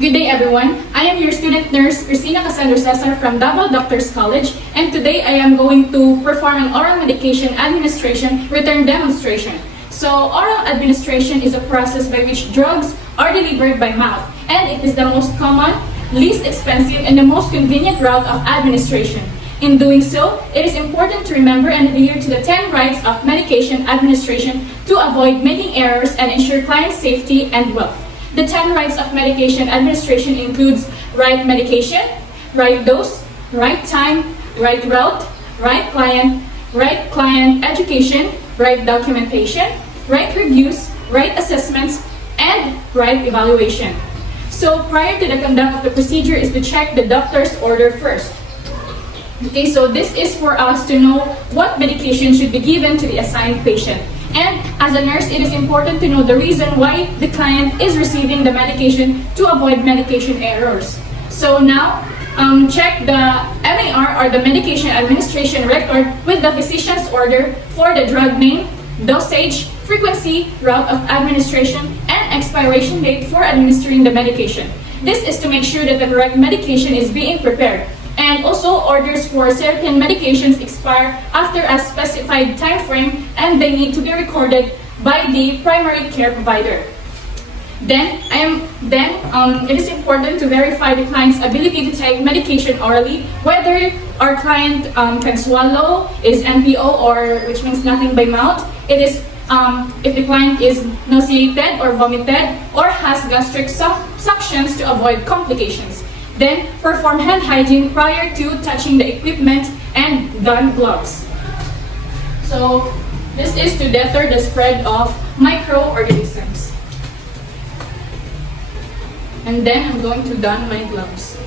Good day everyone. I am your student nurse, Kristina Cassandra Cesar from Davao Doctors College, and today I am going to perform an oral medication administration return demonstration. So oral administration is a process by which drugs are delivered by mouth, and it is the most common, least expensive, and the most convenient route of administration. In doing so, it is important to remember and adhere to the 10 rights of medication administration to avoid making errors and ensure client safety and wealth. The 10 rights of medication administration includes right medication, right dose, right time, right route, right client education, right documentation, right reviews, right assessments, and right evaluation. So prior to the conduct of the procedure is to check the doctor's order first. Okay, so this is for us to know what medication should be given to the assigned patient. And as a nurse, it is important to know the reason why the client is receiving the medication to avoid medication errors. So now, check the MAR or the medication administration record with the physician's order for the drug name, dosage, frequency, route of administration, and expiration date for administering the medication. This is to make sure that the correct medication is being prepared. And also, orders for certain medications expire after a specified time frame and they need to be recorded by the primary care provider. Then, it is important to verify the client's ability to take medication orally, whether our client can swallow, is NPO, or which means nothing by mouth. It is if the client is nauseated or vomited or has gastric suctions to avoid complications. Then, perform hand hygiene prior to touching the equipment and don gloves. So, this is to deter the spread of microorganisms. And then, I'm going to don my gloves.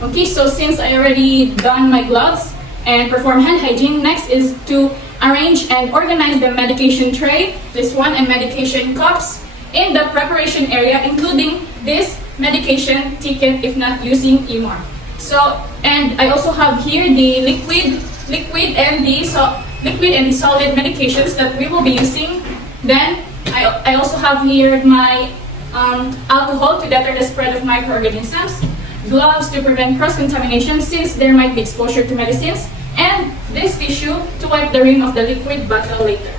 Okay, so since I already done my gloves and perform hand hygiene, next is to arrange and organize the medication tray, this one, and medication cups in the preparation area, including this medication ticket if not using EMR. So, and I also have here the liquid and the solid medications that we will be using. Then I also have here my alcohol to deter the spread of microorganisms, gloves to prevent cross-contamination since there might be exposure to medicines, and this tissue to wipe the rim of the liquid bottle later.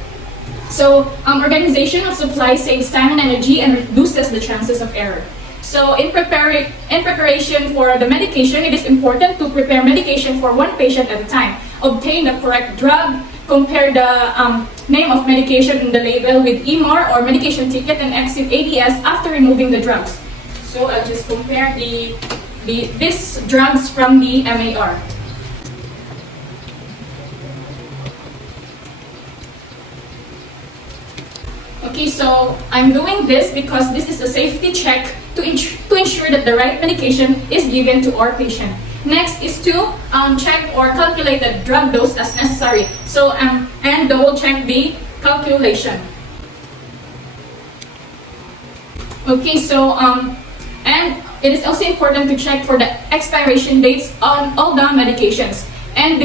So, organization of supply saves time and energy and reduces the chances of error. So, in preparation for the medication, it is important to prepare medication for one patient at a time. Obtain the correct drug, compare the name of medication in the label with EMR or medication ticket, and exit ADS after removing the drugs. So, I'll just compare these drugs from the MAR. Okay, so I'm doing this because this is a safety check to ensure that the right medication is given to our patient. Next is to check or calculate the drug dose as necessary. So, and double check the calculation. Okay, so, and it is also important to check for the expiration dates on all the medications and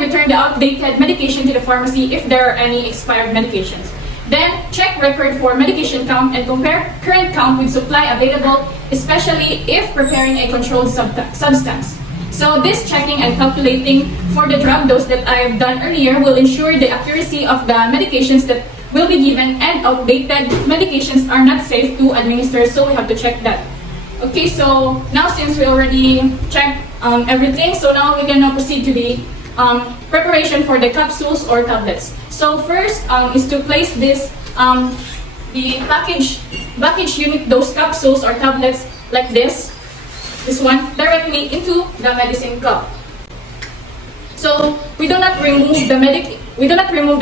return the outdated medication to the pharmacy if there are any expired medications. Then, check record for medication count and compare current count with supply available, especially if preparing a controlled substance. So, this checking and calculating for the drug dose that I have done earlier will ensure the accuracy of the medications that will be given, and outdated medications are not safe to administer, so we have to check that. Okay, so now since we already checked everything, so now we're gonna proceed to the preparation for the capsules or tablets. So first is to place this the package unit dose capsules or tablets like this one directly into the medicine cup. So we do not remove the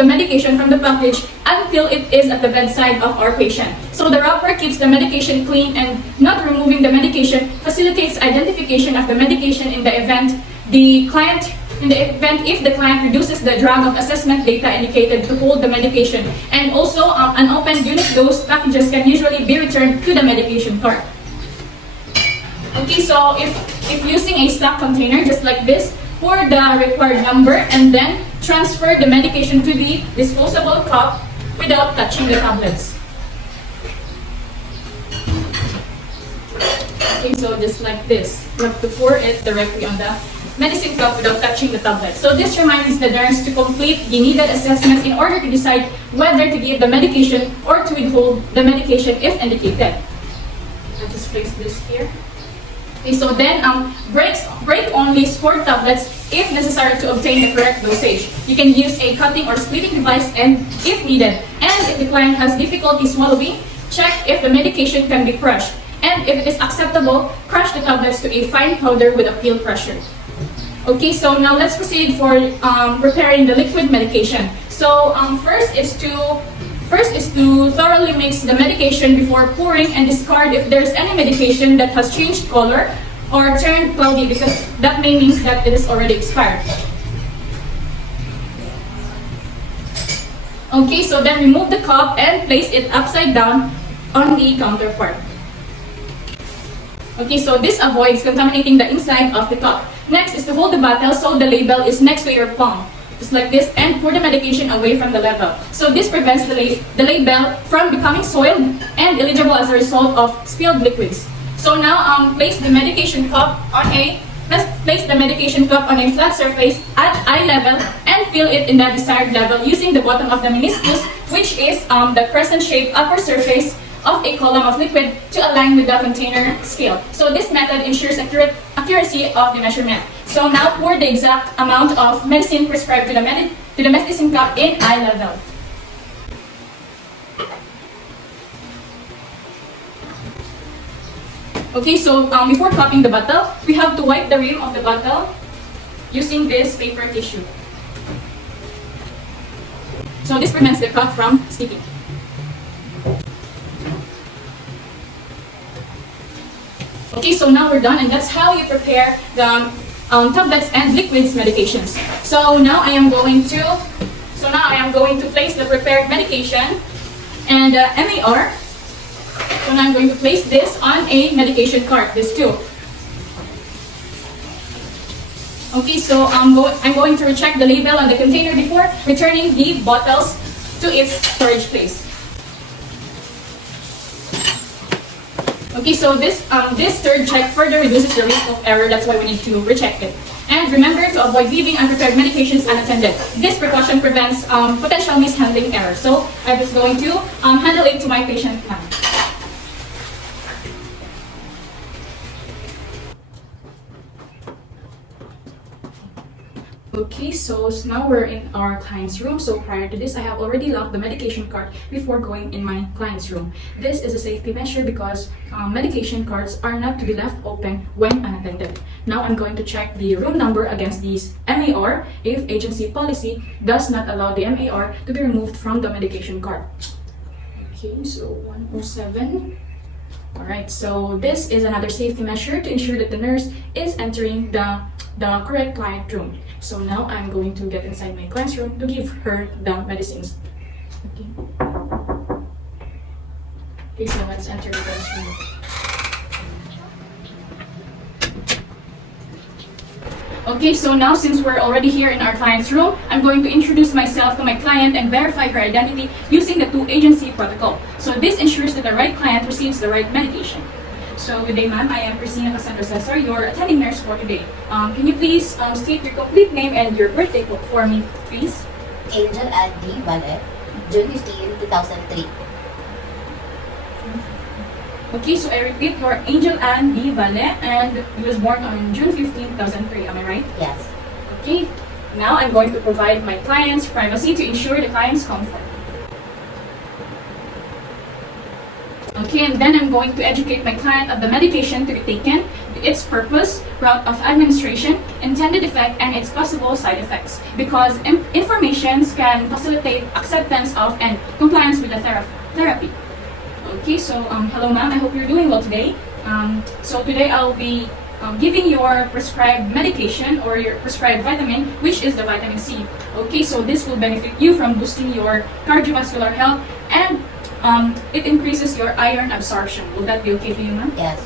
medication from the package until it is at the bedside of our patient. So the wrapper keeps the medication clean, and not removing the medication facilitates identification of the medication in the event if the client reduces the drug of assessment data indicated to hold the medication. And also, unopened unit dose packages can usually be returned to the medication cart. Okay, so if using a stock container just like this, pour the required number and then transfer the medication to the disposable cup without touching the tablets. Okay, so just like this, you have to pour it directly on the medicine cup without touching the tablet. So this reminds the nurse to complete the needed assessments in order to decide whether to give the medication or to withhold the medication if indicated. I'll just place this here. Okay, so then break only stored tablets if necessary to obtain the correct dosage. You can use a cutting or splitting device and if needed. And if the client has difficulty swallowing, check if the medication can be crushed. And if it is acceptable, crush the tablets to a fine powder with a peel pressure. Okay, so now let's proceed for preparing the liquid medication. So first is to thoroughly mix the medication before pouring and discard if there's any medication that has changed color or turned cloudy, because that may mean that it is already expired. Okay, so then remove the cup and place it upside down on the counterpart. Okay, so this avoids contaminating the inside of the cup. Next is to hold the bottle so the label is next to your palm, just like this, and pour the medication away from the label. So this prevents the label from becoming soiled and illegible as a result of spilled liquids. So now place the medication cup on a flat surface at eye level and fill it in the desired level using the bottom of the meniscus, which is the crescent-shaped upper surface of a column of liquid to align with the container scale. So this method ensures accuracy of the measurement. So now pour the exact amount of medicine prescribed to the medicine cup in eye level. Okay, so before cupping the bottle, we have to wipe the rim of the bottle using this paper tissue. So this prevents the cup from sticking. Okay, so now we're done, and that's how you prepare the tablets and liquids medications. So now I am going to place the prepared medication and MAR. So now I'm going to place this on a medication cart, this too. Okay, so I'm going to recheck the label on the container before returning the bottles to its storage place. Okay, so this third check further reduces the risk of error. That's why we need to recheck it. And remember to avoid leaving unprepared medications unattended. This precaution prevents potential mishandling error. So I'm just going to handle it to my patient now. Okay, so now we're in our client's room. So prior to this, I have already locked the medication cart before going in my client's room. This is a safety measure because medication carts are not to be left open when unattended. Now I'm going to check the room number against these MAR if agency policy does not allow the MAR to be removed from the medication cart. Okay, so 107. Alright, so this is another safety measure to ensure that the nurse is entering the correct client room. So now I'm going to get inside my client's room to give her the medicines. Okay. Okay, so let's enter the client's room. Okay, so now since we're already here in our client's room, I'm going to introduce myself to my client and verify her identity using the two-agency protocol. So this ensures that the right client receives the right medication. So good day, ma'am. I am Kristina, Cassandra, Cesar, your attending nurse for today. Can you please state your complete name and your birthday for me, please? Angel Andy Valle, June 15, 2003. Okay, so I repeat, you're Angel Ann D. Valle, and you was born on June 15, 2003. Am I right? Yes. Okay, now I'm going to provide my client's privacy to ensure the client's comfort. Okay, and then I'm going to educate my client of the medication to be taken, its purpose, route of administration, intended effect, and its possible side effects. Because information can facilitate acceptance of and compliance with the therapy. Okay, so hello ma'am, I hope you're doing well today. So today I'll be giving your prescribed medication or your prescribed vitamin, which is the vitamin C. Okay, so this will benefit you from boosting your cardiovascular health and it increases your iron absorption. Will that be okay for you, ma'am? Yes.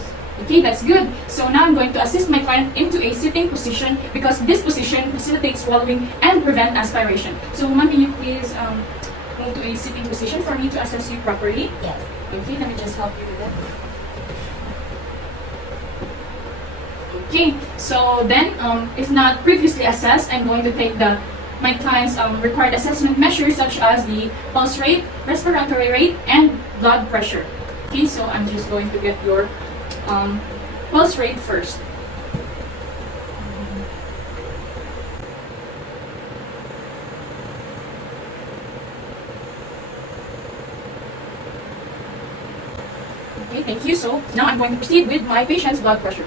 Okay, that's good. So now I'm going to assist my client into a sitting position because this position facilitates swallowing and prevent aspiration. So ma'am, can you please move move to a sitting position for me to assess you properly. Yes. Okay, let me just help you with that. Okay, so then, if not previously assessed, I'm going to take my client's required assessment measures such as the pulse rate, respiratory rate, and blood pressure. Okay, so I'm just going to get your pulse rate first. Okay, thank you. So now I'm going to proceed with my patient's blood pressure.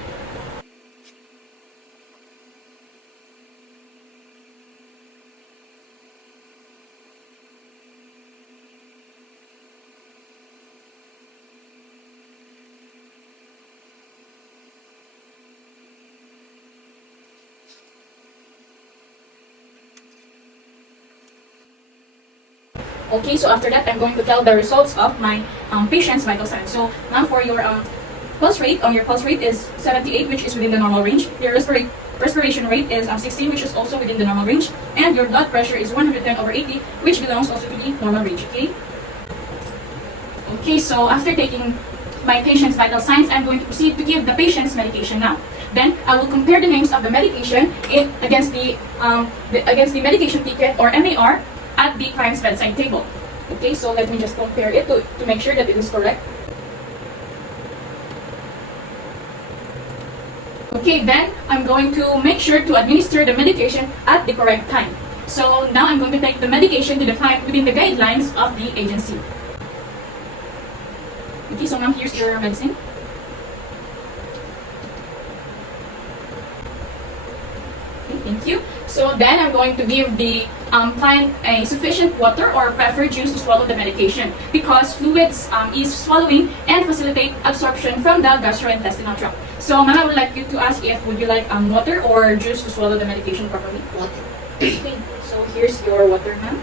Okay, so after that, I'm going to tell the results of my patient's vital signs. So now for your pulse rate, your pulse rate is 78, which is within the normal range. Your respiration rate is 16, which is also within the normal range. And your blood pressure is 110/80, which belongs also to the normal range, okay? Okay, so after taking my patient's vital signs, I'm going to proceed to give the patient's medication now. Then I will compare the names of the medication against the medication ticket or MAR at the client's bedside table. Okay, so let me just compare it to make sure that it is correct. Okay, then I'm going to make sure to administer the medication at the correct time. So now I'm going to take the medication to the client within the guidelines of the agency. Okay, so ma'am, here's your medicine. Okay, thank you. So then I'm going to give the client a sufficient water or prefer juice to swallow the medication because fluids is swallowing and facilitate absorption from the gastrointestinal tract. So ma'am, I would like you to ask if would you like water or juice to swallow the medication properly? Water. Okay, so here's your water, ma'am.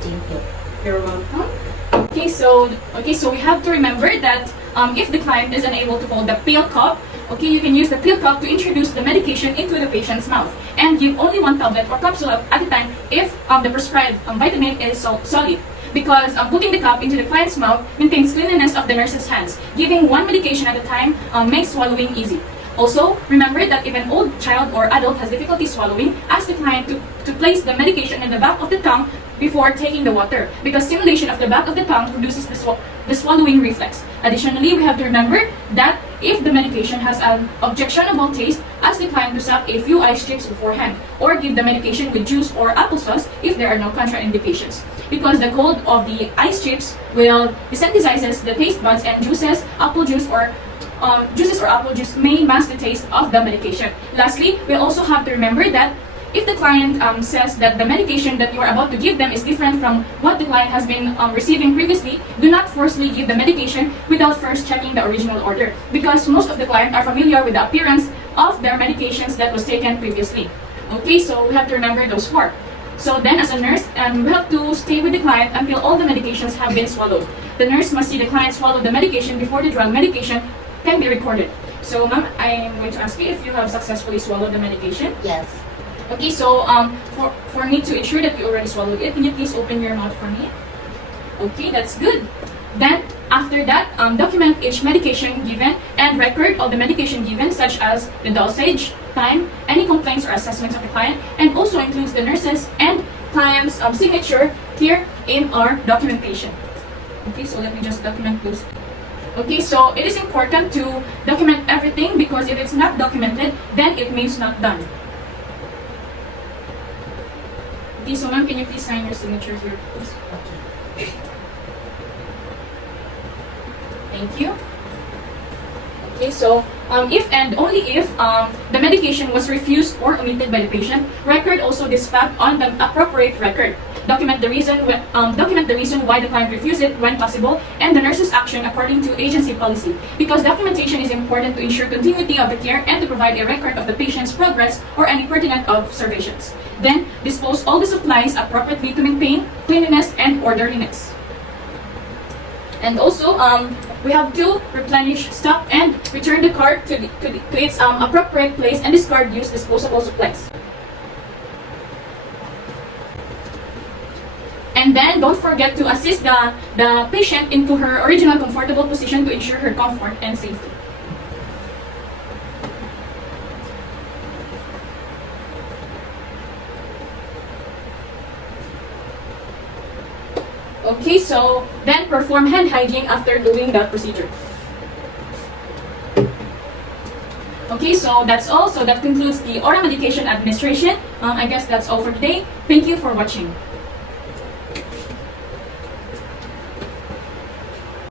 Thank you. You're welcome. Okay, so we have to remember that if the client is unable to hold the pill cup, okay, you can use the pill cup to introduce the medication into the patient's mouth and give only one tablet or capsule at a time if the prescribed vitamin is solid. Because putting the cup into the client's mouth maintains cleanliness of the nurse's hands. Giving one medication at a time makes swallowing easy. Also, remember that if an old child or adult has difficulty swallowing, ask the client to place the medication in the back of the tongue before taking the water, because stimulation of the back of the tongue produces the swallowing reflex. Additionally, we have to remember that if the medication has an objectionable taste, ask the client to suck a few ice chips beforehand, or give the medication with juice or applesauce if there are no contraindications. Because the cold of the ice chips will desensitizes the taste buds, and juices or apple juice may mask the taste of the medication. Lastly, we also have to remember that if the client says that the medication that you are about to give them is different from what the client has been receiving previously, do not forcefully give the medication without first checking the original order, because most of the client are familiar with the appearance of their medications that was taken previously. Okay, so we have to remember those four. So then as a nurse, we have to stay with the client until all the medications have been swallowed. The nurse must see the client swallow the medication before the drug medication can be recorded. So ma'am, I am going to ask you if you have successfully swallowed the medication. Yes. Okay, so for me to ensure that you already swallowed it, can you please open your mouth for me? Okay, that's good. Then after that, document each medication given and record all the medication given, such as the dosage, time, any complaints or assessments of the client, and also includes the nurses and client's signature here in our documentation. Okay, so let me just document those. Okay, so it is important to document everything, because if it's not documented, then it means not done. Okay, so ma'am, can you please sign your signature here, please? Okay. Thank you. Okay, so if and only if the medication was refused or omitted by the patient, record also this fact on the appropriate record. Document the reason why the client refused it when possible, and the nurse's action according to agency policy. Because documentation is important to ensure continuity of the care and to provide a record of the patient's progress or any pertinent observations. Then dispose all the supplies appropriately to maintain cleanliness and orderliness. And also, we have to replenish stock and return the cart to its appropriate place and discard used disposable supplies. And then don't forget to assist the patient into her original comfortable position to ensure her comfort and safety. Okay, so then perform hand hygiene after doing that procedure. Okay, so that's all. So that concludes the oral medication administration. I guess that's all for today. Thank you for watching.